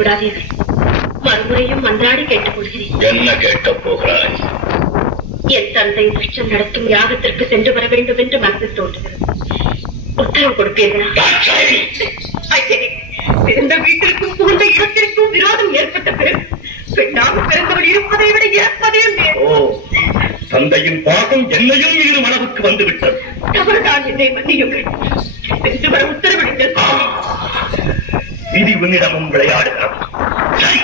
விடாதீர்கள். மறுமுறையும் மன்றாடி கேட்டுக்கொள்கிறேன். என்ன கேட்கப் போகிறாய்? என் தந்தை துஷ்டம் நடத்தும் யாகத்திற்கு சென்று வர வேண்டும் என்று மனதில் தோன்றுகிறது. உத்தரவு கொடுப்பீர்களா? பிறந்த வீட்டிற்கும் புகுந்த இடத்திற்கும் விரோதம் ஏற்பட்ட பிறகு பெண்ணாக பிறந்தவள் இருப்பதை விட இறப்பதே மேல். தந்தையின் பாகம் என்னையும் மீறும் அளவுக்கு வந்துவிட்டது. தவறுதான், என்னை மன்னியுங்கள். சென்று வர உத்தரவிடுங்கள். விதி உன்னிடமும் விளையாடுகிறது. சரி,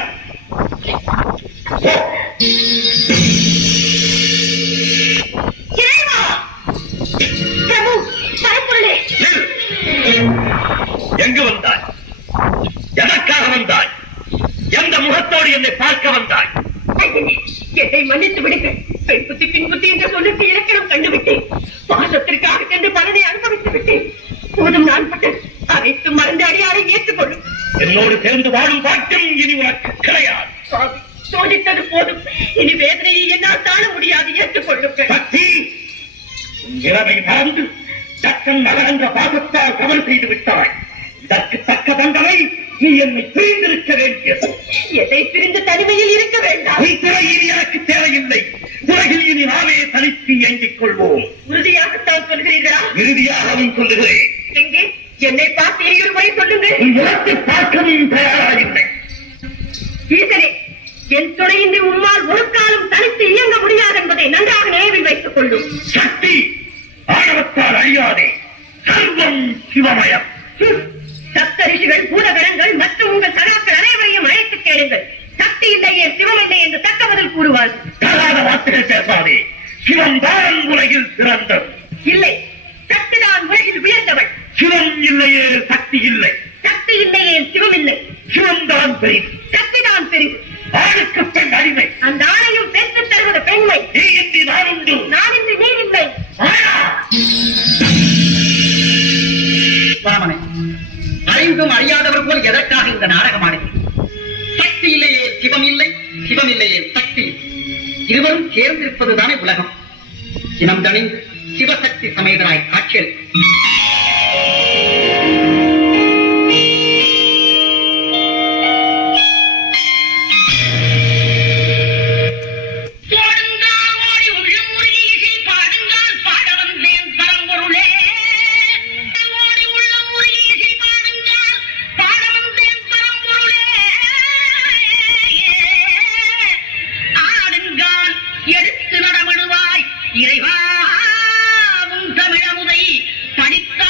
எங்கு வந்தாய்? எதற்காக வந்தாய்? எந்த முகத்தோடு என்னை பார்க்க வந்தாய்? என்னை மன்னித்து விடுங்கள். பெண் புத்தி பின் புத்தி என்ற சொல்லுக்கு இலக்கணம் கண்டுவிட்டேன். பாசத்திற்காக சென்று பலனை அனுபவித்து விட்டேன். போதும், நான் பட்டேன். அனைத்து மறந்து அடியாரை ஏற்றுக்கொள்ளும். என்னோடு சேர்ந்து வாழும் பாக்கியம் இனி உனக்கு கிடையாது. சோதித்தது போதும். இனி வேதனையை என்னால் தாழ முடியாது. ஏற்றுக்கொள்ளுங்கள். சக்தி, இறவை மறந்து தக்கன் நகரன்ற பாகத்தால் கவல் செய்து விட்டாய். இதற்கு தக்க தண்டனை நீ என்னை பிரிந்திருக்க வேண்டியது. எதை பிரிந்து தனிமையில் இருக்க வேண்டாம். துறையில் எனக்கு தேவையில்லை. உலகில் இனி நாமே தனித்து இயங்கிக் கொள்வோம். உறுதியாகத்தான் சொல்கிறீர்களா? இறுதியாகவும் சொல்லுகிறேன். எங்கே என்னை பார்த்து இரு முறை சொல்லுங்கள். உலகத்தை பார்க்கவும் தயாராகில்லை. ஈசனே, என் துணையின்றி உம்மால் ஒரு காலம் தனித்து இயங்க முடியாது என்பதை நன்றாக நினைவில் வைத்துக் கொள்ளும். சக்தி, ஆணவத்தால் அழியாதே. சர்வம் சிவமயம். சப்த ரிஷிகள், பூதகணங்கள் மற்றும் உங்கள் சகாக்கள் அனைவரையும் அழைத்து கேளுங்கள். சக்தி இல்லையே சிவம் இல்லை என்று தக்க பதில் கூறுவார். தகாத வார்த்தைகள் பேசாதே. சிவம் தான் உலகில் சிறந்தது. இல்லை, சக்தி தான் உலகில் உயர்ந்தவள். சிவம் இல்லையே சக்தி இல்லை. சக்தி இல்லையே சிவம் இல்லை. சிவம் தான் பெரிது. சக்தி தான் பெரிது. ஆணுக்கு பெண் அடிமை. அந்த ஆணையும் பெற்றுத் தருவது பெண்மை. நீ இன்றி நான் உண்டு. நான் இன்றி நீ இல்லை. ராமனே, அறிந்தும் அறியாதவர் போல் எதற்காக இந்த நாடகமானது? சக்தி இல்லையே சிவம் இல்லை, சிவம் இல்லையே சக்தி. இருவரும் சேர்ந்திருப்பதுதானே உலகம். இனம் தணிந்து சிவசக்தி சமேதராய் காட்சியல். எடுத்து நடமிடுவாய் இறைவா, உன் தமிழமுதை படித்த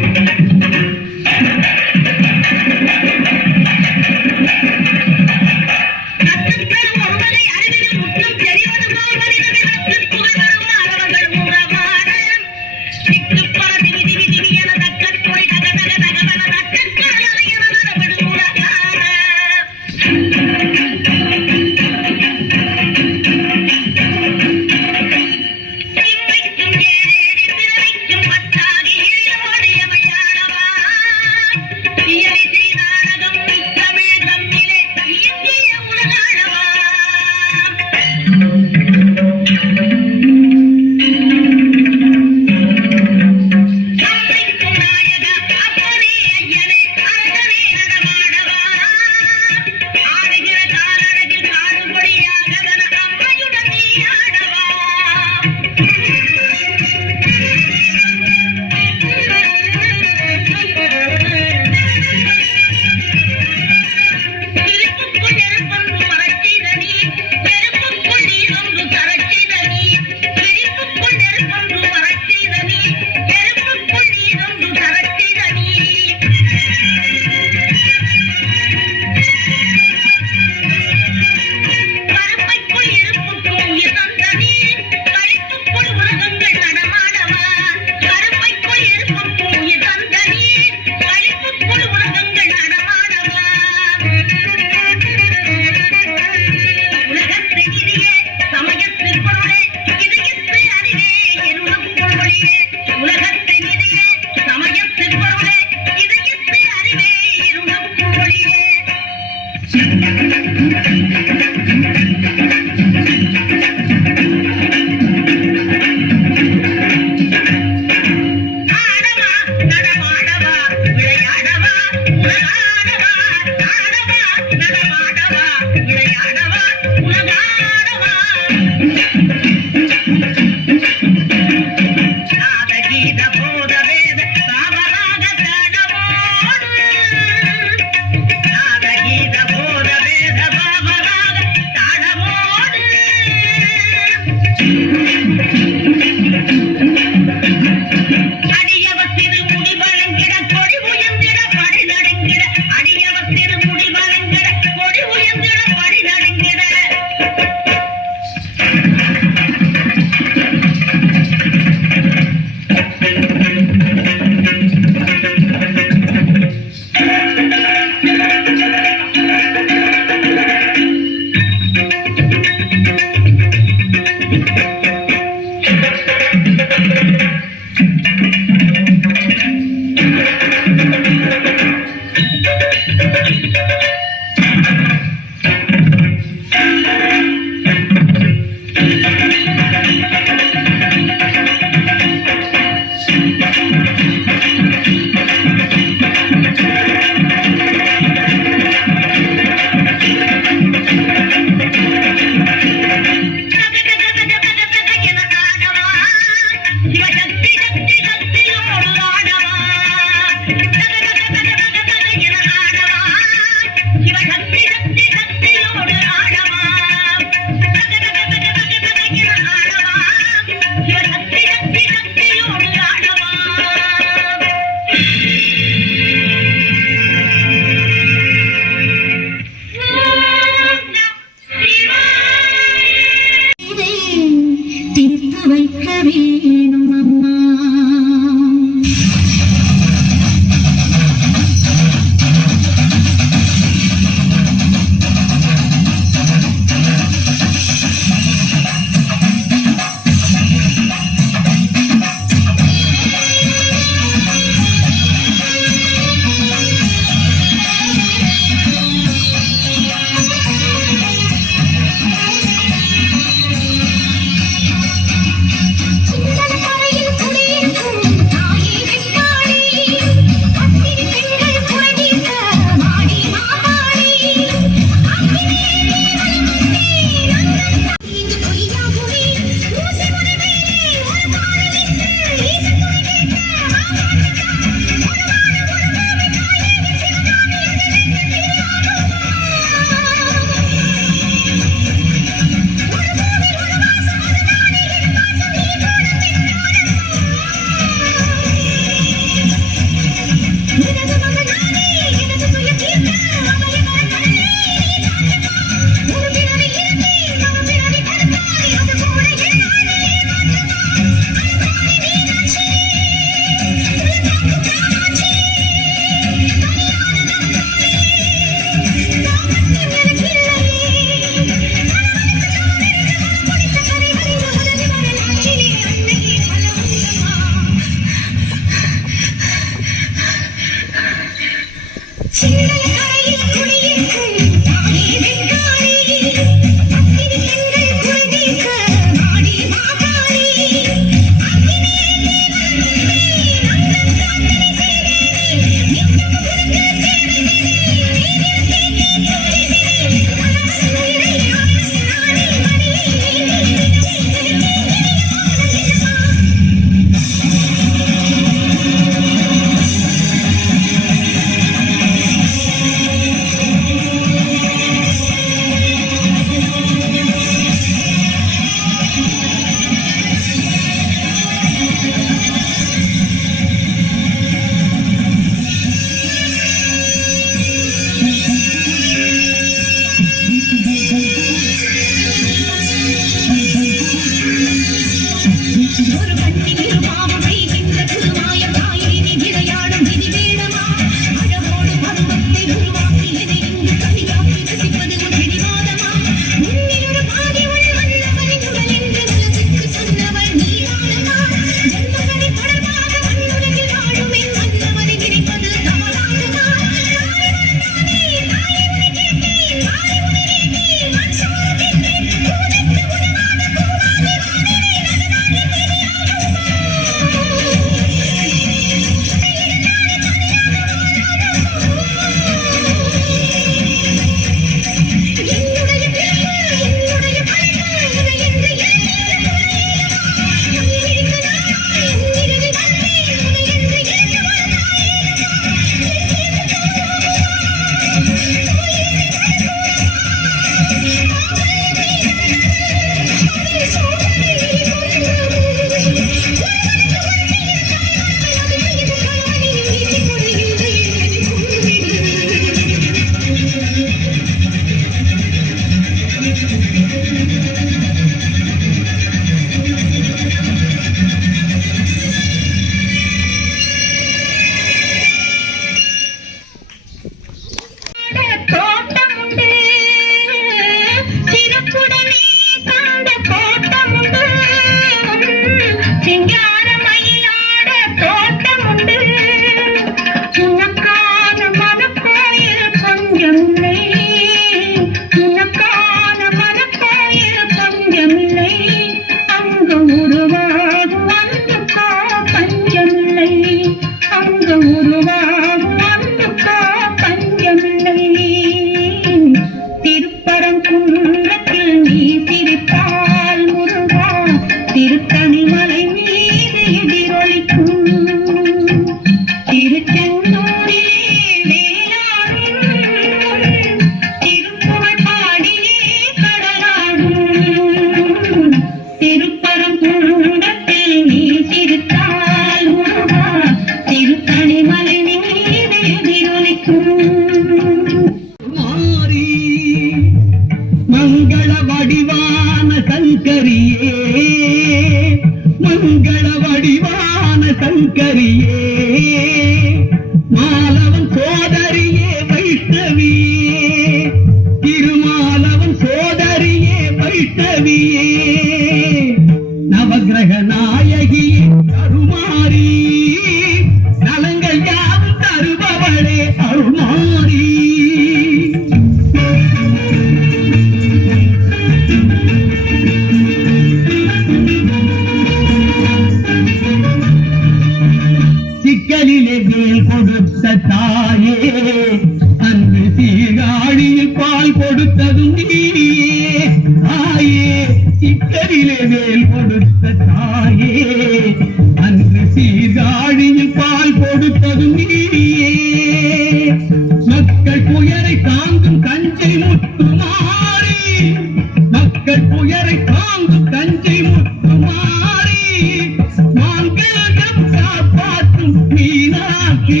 மீனாட்சி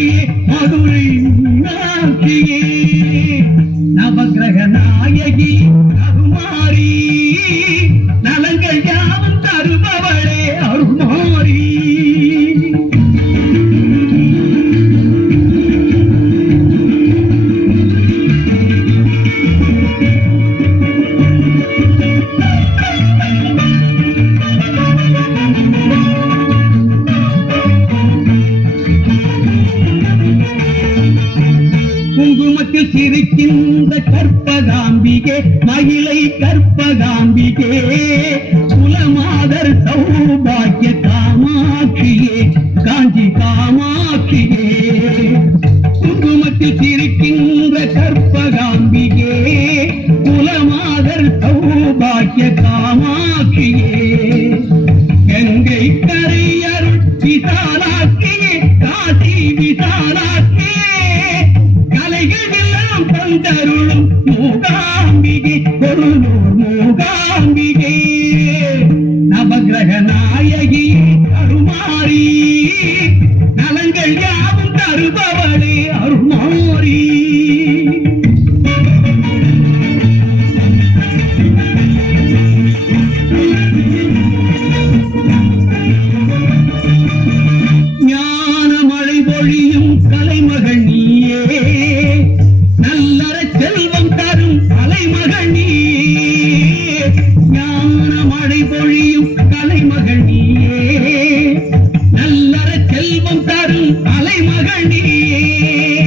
மதுரை மீனாட்சியே நவகிரக நாயகி அருமாரி நலங்கள் யாவும் தருபவளே அருமாரி குங்குமத்தில் சிரிக்கின்ற கற்பகாம்பிகே மயிலை கற்பகாம்பிகே குலமாதர் சௌபாக்கிய காமாட்சியே காஞ்சி காமாட்சியே குங்குமத்தில் சிரிக்கின்ற கற்பகாம்பிகே குலமாதர் சௌபாக்கிய காமாட்சியே கங்கை கரையருள் விசாலாக்கியே காசி விசாலாக்கியே கலைகள் எல்லாம் தந்தருளும் மூகாம்பிகை பொருளூர் மூகாம்பிகை நவகிரக நாயகி அருமாரி நலங்கள் யாவும் தருபவளே அருமாரி ஞான மழை பொழியும் கலைமகள் நீயே நல்லற செல்வம் தரும் கலைமகள் நீயே ஞான மழை பொழியும் கலைமகள் நீயே நல்லற செல்வம் தரும் கலைமகள் நீயே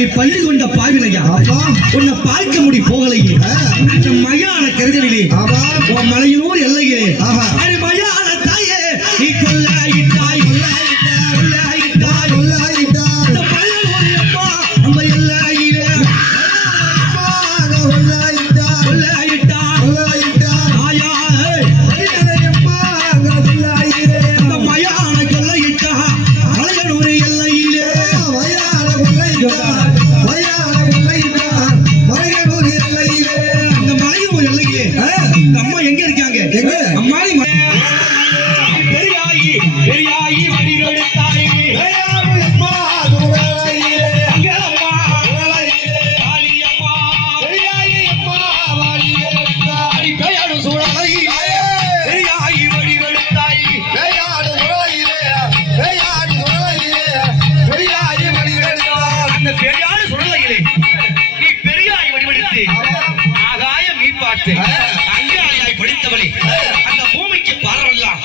அடி பள்ளி கொண்ட பாவிலையா உன்னை பார்க்க முடி போகலையே அந்த மயான கருதலிலே உன் மலையினூர் எல்லையிலே அடி மயான தாயே நீ கொல்லாயிட்டாய் கொல்லாயிட்டாய் கொல்லாயிட்டாய் அந்த மலையூர் அப்பா நம்ம எல்லையிலே கொல்லாயிட்டாய் கொல்லாயிட்டாய் கொல்லாயிட்டாய் ஆயா அந்த மயான கொல்லையிட்டா மலையூர் எல்லையிலே அந்த மலையூர் எல்லையிலே இந்த அம்மா எங்க இருக்காங்க அம்மாடி பெரியாயி பெரியாயி வடிவெடுத்தாய் அங்காளியாய் படித்தவளே அந்த பூமிக்கு பாரவெல்லாம்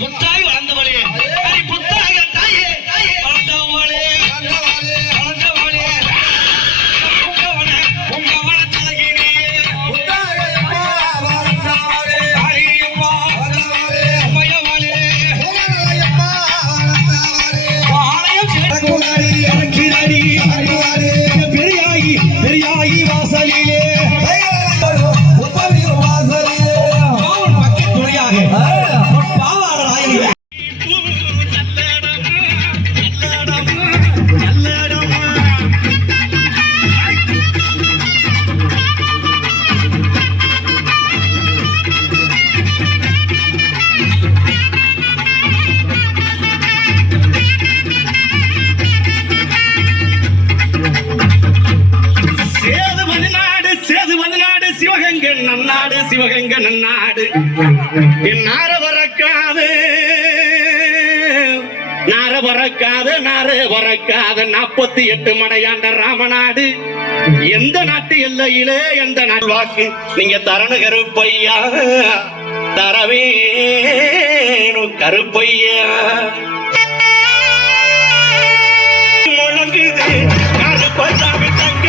புத்தாய் வளர்ந்தவளே அடி புத்தாக தாயே வளர்ந்தவளே வளர்ந்தவளே உங்க வளர்த்தலகினே தாயம்மா அம்மையவளே ஆலயம் சேர்க்கிறாடி பெரியாயி பெரியாயி வாசலிலே நன்னாடு சிவகங்க நன்னாடு என் நார பறக்காது நார பறக்காது நார பறக்காது 48 மடையாண்ட ராமநாடு எந்த நாட்டு எல்லையிலே எந்த நாட்டு வாக்கு நீங்க தரண கருப்பையா தரவேணும் கருப்பையா முழங்குது கருப்பசாமி தங்க